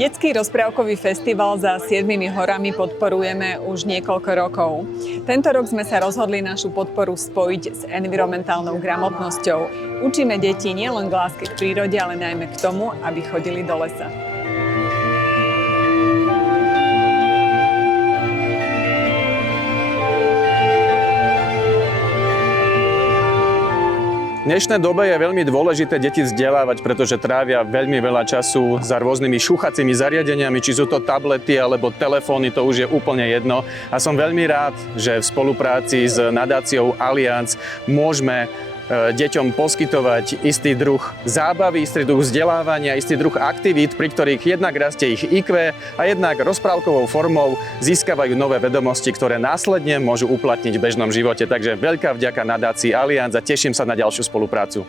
Detský rozprávkový festival Za 7 horami podporujeme už niekoľko rokov. Tento rok sme sa rozhodli našu podporu spojiť s environmentálnou gramotnosťou. Učíme deti nielen k láske k prírode, ale najmä k tomu, aby chodili do lesa. V dnešnej dobe je veľmi dôležité deti vzdelávať, pretože trávia veľmi veľa času za rôznymi šúchacími zariadeniami, či sú to tablety alebo telefóny, to už je úplne jedno. A som veľmi rád, že v spolupráci s nadáciou Allianz môžeme deťom poskytovať istý druh zábavy, istý druh vzdelávania, istý druh aktivít, pri ktorých jednak rastie ich IQ a jednak rozprávkovou formou získavajú nové vedomosti, ktoré následne môžu uplatniť v bežnom živote. Takže veľká vďaka nadácii Allianz a teším sa na ďalšiu spoluprácu.